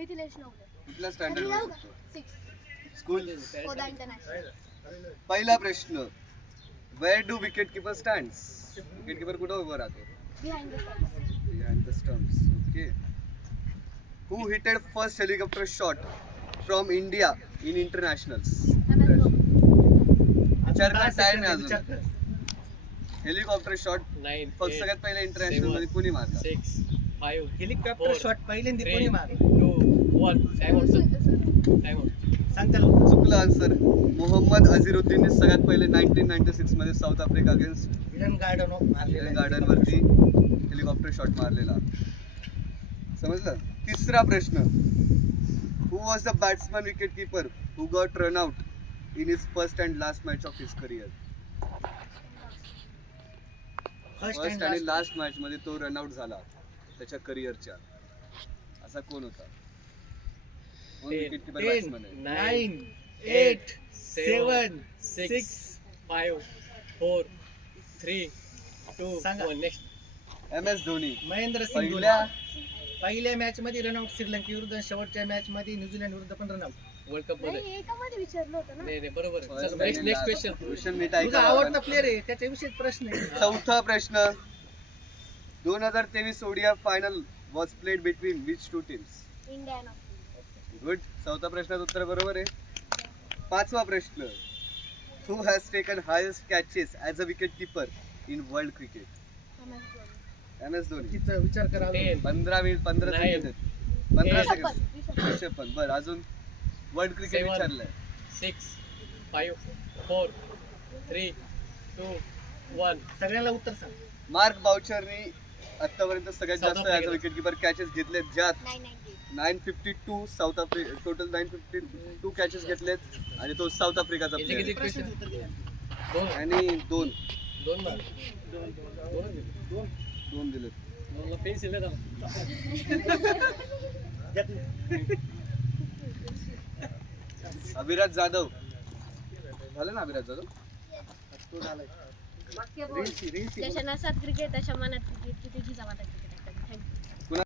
मिथिलेश नवले. कुठल्या standard 6th. School? कोदा international. पहिला प्रश्न, where do wicket keeper stands? Wicket keeper कुठं उभं राहतो? Behind the stumps. Behind the stumps. Okay. Who hitted first helicopter shot from India in internationals? विचार कर, टाइम आहे अजून. हेलिकॉप्टर शॉट 9 फक्त सगळ्यात पहिला इंटरनॅशनल मध्ये कोणी मारला? 6 5 हेलिकॉप्टर शॉट पहिल्यांदा कोणी 3 मारला? 2 1 टाइम आउट. Time out. सांग त्याला. चुकलं आन्सर. मोहम्मद अझीरुद्दीनने सगळ्यात पहिले 1996 मध्ये south Africa against Eden garden मारलेला गार्डन वरती हेलिकॉप्टर शॉट मारलेला. समजलं? तिसरा प्रश्न, who was the batsman wicket keeper who got run out in his first and last match of his career? First आणि लास्ट मॅच मध्ये तो रन आउट झाला त्याच्या करिअरच्या. असा कोण होता? विकेट कीपर 10 बॅट्समन आहे. 9 8 7 6 5 4 3 2 सांगा. 1 नेक्स्ट. MS धोनी. महेंद्र सिंग धोनी. पहिल्या पहिल्या मॅच मध्ये रनआउट श्रीलंकेविरुद्ध, शेवटच्या मॅच मध्ये न्यूझीलंड विरुद्ध पण रनआउट. वर्ल्ड कप मध्ये. नाही एकामध्ये विचारलं होतं ना. नाही बरोबर आहे. First चल नेक्स्ट आणि last. क्वेश्चन. क्वेश्चन नीट तुझा ऐका. आवडता प्लेअर आहे त्याच्याविषयी प्रश्न आहे. चौथा प्रश्न, 2023 ODI final was played between which two teams? Indian. Good. चौथा प्रश्नाचं उत्तर बरोबर आहे. पाचवा प्रश्न, who has taken highest catches as a wicket keeper in world cricket? MS Dhoni. तिचा विचार करावा. 10 15 मिनिट 15 Nine. सेकंद 15 Eight. सेकंद. ऋषभ पंत. बरं, अजून वर्ल्ड क्रिकेट 7 विचारलंय. 6 5 4 3 2 1 सगळ्यांना उत्तर सांग. मार्क बाउचरनी आतापर्यंत सगळ्यात South जास्त Africa. As a wicket keeper catches घेतलेत, ज्यात 990. 952 साऊथ आफ्रिका, टोटल 952 कॅचेस घेतलेत आणि तो साऊथ आफ्रिकाचा किती प्लेअर. किती प्रश्न क्वेश्चन? उत्तर द्या. दोन आणि दोन दोन मार्क. दोन दिलेत. दोनला पेन्सिल द्या. अभिराज जाधव झालं ना? अभिराज जाधव तो झालाय. वाक्य बोल. रेन्सी जशा नसात क्रिकेट तशा मनात क्रिकेट किती जिजामाता क्रिकेट.